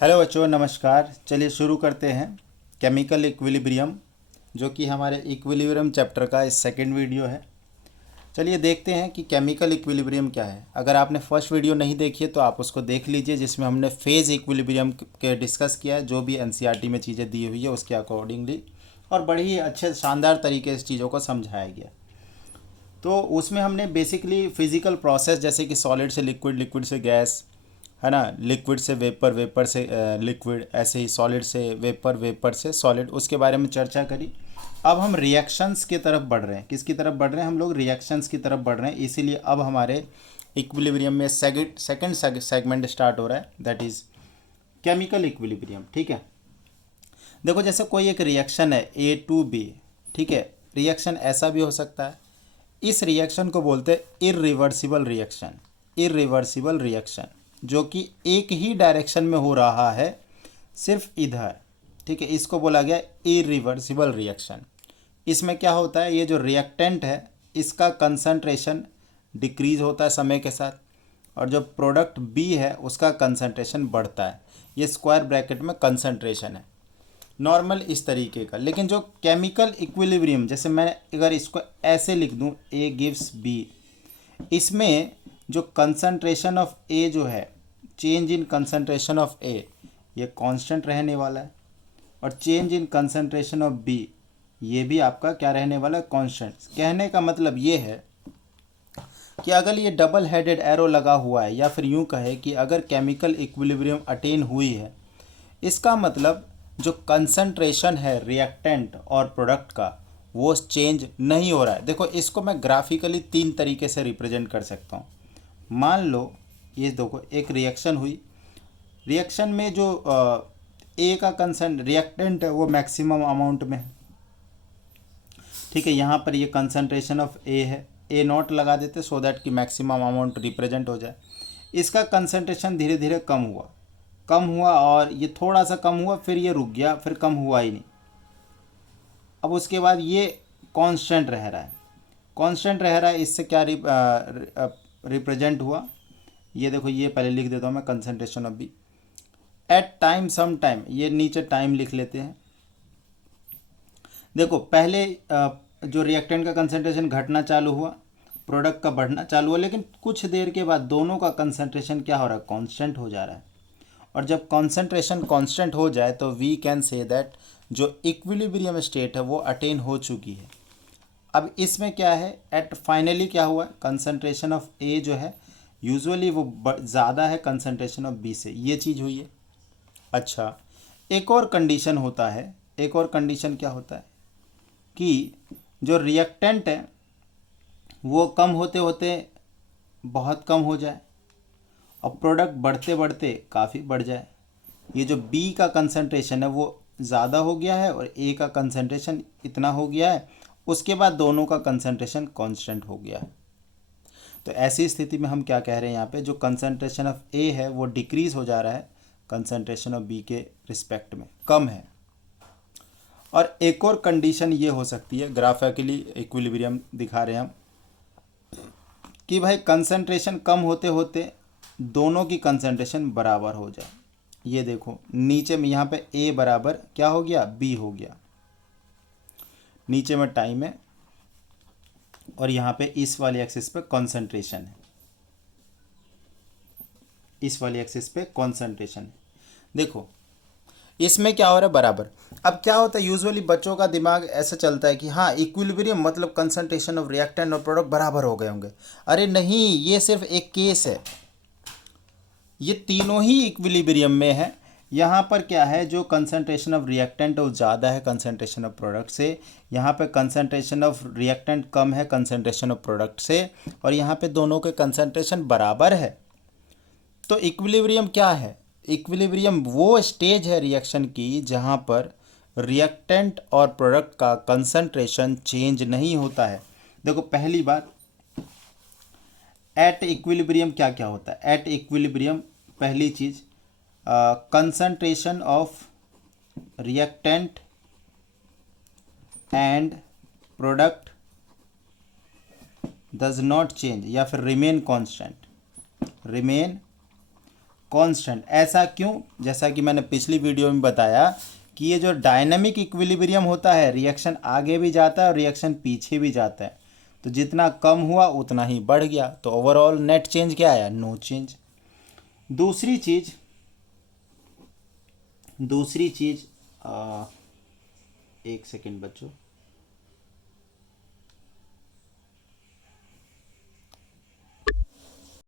Hello बच्चों, नमस्कार। चलिए शुरू करते हैं केमिकल इक्विलिब्रियम, जो कि हमारे इक्विलिब्रियम चैप्टर का इस सेकंड वीडियो है। चलिए देखते हैं कि केमिकल इक्विलिब्रियम क्या है। अगर आपने फर्स्ट वीडियो नहीं देखी है तो आप उसको देख लीजिए, जिसमें हमने फेज़ इक्विलिब्रियम के डिस्कस किया है, जो भी एनसीईआरटी में चीज़ें दी हुई है उसके अकॉर्डिंगली, और बड़ी ही अच्छे शानदार तरीके से चीज़ों को समझाया गया। तो उसमें हमने बेसिकली फिजिकल प्रोसेस, जैसे कि सॉलिड से लिक्विड, लिक्विड से गैस, है ना, लिक्विड से वेपर, वेपर से लिक्विड, ऐसे ही सॉलिड से वेपर, वेपर से सॉलिड, उसके बारे में चर्चा करी। अब हम रिएक्शंस की तरफ बढ़ रहे हैं। किसकी तरफ बढ़ रहे हैं? हम लोग रिएक्शंस की तरफ बढ़ रहे हैं। इसीलिए अब हमारे इक्विलिब्रियम में सेकंड सेगमेंट स्टार्ट हो रहा है, दैट इज़ केमिकल इक्विलिब्रियम। ठीक है, देखो जैसे कोई एक रिएक्शन है ए टू बी, ठीक है, रिएक्शन ऐसा भी हो सकता है। इस रिएक्शन को बोलते हैं इरिवर्सिबल रिएक्शन। इरिवर्सिबल रिएक्शन जो कि एक ही डायरेक्शन में हो रहा है, सिर्फ इधर, ठीक है, इसको बोला गया इरिवर्सिबल रिएक्शन। इसमें क्या होता है, ये जो रिएक्टेंट है इसका कंसंट्रेशन डिक्रीज होता है समय के साथ, और जो प्रोडक्ट बी है उसका कंसंट्रेशन बढ़ता है। ये स्क्वायर ब्रैकेट में कंसंट्रेशन है नॉर्मल इस तरीके का। लेकिन जो केमिकल इक्विलिब्रियम, जैसे मैं अगर इसको ऐसे लिख दूं, ए गिव्स बी, इसमें जो कंसंट्रेशन ऑफ ए जो है, change in concentration of a, ये कांस्टेंट रहने वाला है, और change in concentration of b, ये भी आपका क्या रहने वाला है? कांस्टेंट। कहने का मतलब ये है कि अगर ये डबल हेडेड एरो लगा हुआ है, या फिर यूं कहे कि अगर केमिकल इक्विलिब्रियम अटेन हुई है, इसका मतलब जो कंसंट्रेशन है रिएक्टेंट और प्रोडक्ट का, वो चेंज नहीं हो रहा है। देखो इसको मैं ग्राफिकली तीन तरीके से रिप्रेजेंट कर सकता हूँ। मान लो ये देखो एक रिएक्शन हुई, रिएक्शन में जो ए का कंसंट रिएक्टेंट है वो मैक्सिमम अमाउंट में है, ठीक है। यहाँ पर ये कंसंट्रेशन ऑफ ए है, ए नॉट लगा देते सो दैट कि मैक्सिमम अमाउंट रिप्रेजेंट हो जाए। इसका कंसंट्रेशन धीरे धीरे कम हुआ, कम हुआ, और ये थोड़ा सा कम हुआ, फिर ये रुक गया, फिर कम हुआ ही नहीं। अब उसके बाद ये कांस्टेंट रह रहा है, कांस्टेंट रह रहा है। इससे क्या रिप्रेजेंट हुआ, ये देखो, ये पहले लिख देता हूँ मैं, concentration of b at time some time, ये नीचे टाइम लिख लेते हैं। देखो पहले जो रिएक्टेंट का कंसंट्रेशन घटना चालू हुआ, प्रोडक्ट का बढ़ना चालू हुआ, लेकिन कुछ देर के बाद दोनों का कंसंट्रेशन क्या हो रहा है? कांस्टेंट हो जा रहा है। और जब कंसंट्रेशन कांस्टेंट हो जाए तो वी कैन से दैट जो इक्विलिब्रियम स्टेट है वो अटेन हो चुकी है। अब इसमें क्या है, एट फाइनली क्या हुआ, कंसंट्रेशन ऑफ ए जो है यूजुअली वो ज़्यादा है कंसंट्रेशन ऑफ बी से, ये चीज़ हुई है। अच्छा, एक और कंडीशन होता है, एक और कंडीशन क्या होता है कि जो रिएक्टेंट है वो कम होते होते बहुत कम हो जाए, और प्रोडक्ट बढ़ते बढ़ते काफ़ी बढ़ जाए। ये जो बी का कंसंट्रेशन है वो ज़्यादा हो गया है, और ए का कंसंट्रेशन इतना हो गया है, उसके बाद दोनों का कंसंट्रेशन कांस्टेंट हो गया है। तो ऐसी स्थिति में हम क्या कह रहे हैं, यहाँ पे जो कंसंट्रेशन ऑफ ए है वो डिक्रीज़ हो जा रहा है कंसंट्रेशन ऑफ बी के रिस्पेक्ट में, कम है। और एक और कंडीशन ये हो सकती है, ग्राफिकली इक्विलिब्रियम दिखा रहे हैं हम, कि भाई कंसंट्रेशन कम होते होते दोनों की कंसंट्रेशन बराबर हो जाए। ये देखो नीचे में यहाँ पे ए बराबर क्या हो गया? बी हो गया। नीचे में टाइम है, और यहाँ पे इस वाली एक्सिस पे कंसंट्रेशन है, इस वाली एक्सिस पे कंसंट्रेशन है। देखो इसमें क्या हो रहा है? बराबर। अब क्या होता है, यूजुअली बच्चों का दिमाग ऐसा चलता है कि हाँ इक्विलिब्रियम मतलब कंसंट्रेशन ऑफ रिएक्टेंट और प्रोडक्ट बराबर हो गए होंगे। अरे नहीं, ये सिर्फ एक केस है, ये तीनों ही इक्विलिब्रियम में है। यहाँ पर क्या है, जो कंसंट्रेशन ऑफ रिएक्टेंट वो ज़्यादा है कंसंट्रेशन ऑफ प्रोडक्ट से, यहाँ पे कंसंट्रेशन ऑफ रिएक्टेंट कम है कंसंट्रेशन ऑफ प्रोडक्ट से, और यहाँ पे दोनों के कंसंट्रेशन बराबर है। तो इक्विलिब्रियम क्या है? इक्विलिब्रियम वो स्टेज है रिएक्शन की जहाँ पर रिएक्टेंट और प्रोडक्ट का कंसंट्रेशन चेंज नहीं होता है। देखो पहली बात, एट इक्विलिब्रियम क्या क्या होता है? एट इक्विलिब्रियम पहली चीज़, concentration of reactant and product does not change, या फिर रिमेन कांस्टेंट, रिमेन कांस्टेंट। ऐसा क्यों? जैसा कि मैंने पिछली वीडियो में बताया कि ये जो डायनामिक इक्विलिब्रियम होता है, रिएक्शन आगे भी जाता है और रिएक्शन पीछे भी जाता है, तो जितना कम हुआ उतना ही बढ़ गया, तो ओवरऑल नेट चेंज क्या आया? No change. दूसरी चीज़ एक सेकेंड बच्चों,